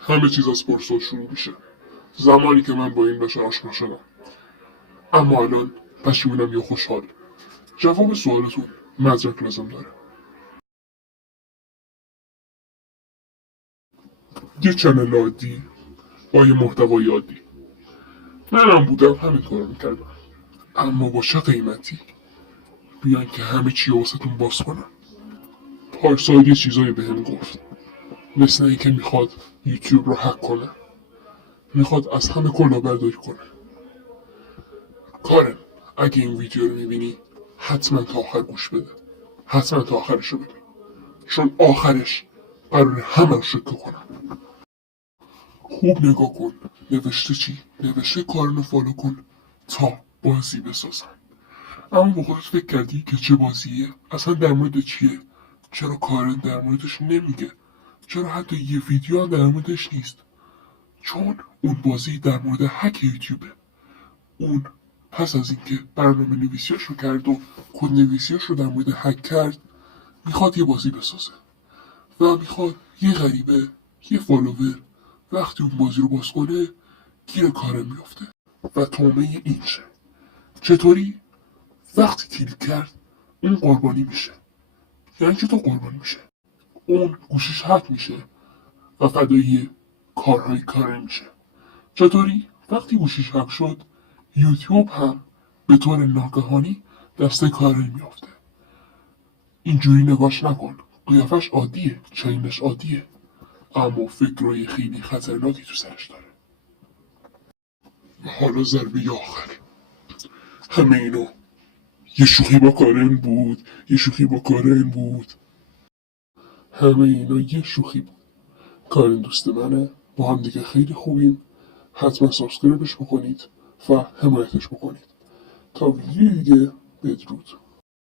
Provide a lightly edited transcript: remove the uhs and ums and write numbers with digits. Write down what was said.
همه چیز از پرسال شروع میشه. زمانی که من با این بشر آشنا شدم. اما الان پشیمونم یا خوشحال. جواب سوالتون مدرک لازم داره. یه چنل عادی با یه محتوای عادی. منم بودم همین کارو میکردم. اما با چه قیمتی؟ بیان که همه چی واسهتون باز کنم. پارسال یه چیزایی بهم گفت. مثل اینکه میخواد یوتیوب رو هک کنه. میخواد از همه کلاهبرداری کنه. کارن، اگه این ویدیو رو میبینی حتما تا آخر گوش بده. حتما تا آخرش رو ببین. چون آخرش قراره همه رو شکل کنم. خوب نگاه کن. نوشته چی؟ نوشته کارن رو فالو کن تا بازی بسازن. اما با خودت فکر کردی که چه بازیه؟ اصلا در مورد چیه؟ چرا کارن در موردش نمیگه؟ چرا حتی یه ویدیو هم در موردش نیست؟ چون اون بازی در مورد هک یوتیوبه. اون پس از اینکه برنامه نویسیاش رو کرد و کد نویسیاش رو در مورد هک کرد، میخواد یه بازی بسازه و میخواد یه غریبه، یه فالوور وقتی اون بازی رو باز کنه گیر کارن میفته و تومه این شه. چطوری؟ وقتی کلیک کرد اون قربانی میشه. یعنی چطور قربانی میشه؟ اون گوشیش هک میشه و فدایی کارهای کارن میشه. چطوری؟ وقتی گوشیش هک شد یوتیوب هم به طور ناگهانی دست کارن میافته. اینجوری نگاش نکن. قیافش عادیه، چینش عادیه، اما فکرهای خیلی خطرناکی تو سرش داره. حالا ضربه آخر. همه اینو یه شوخی با کارن بود. یه شوخی با کارن بود. همه اینا یه شوخی بود. کارن دوست منه. با هم دیگه خیلی خوبیم. حتما سابسکرایبش بکنید و حمایتش بکنید. تا ویدیو دیگه، بدرود.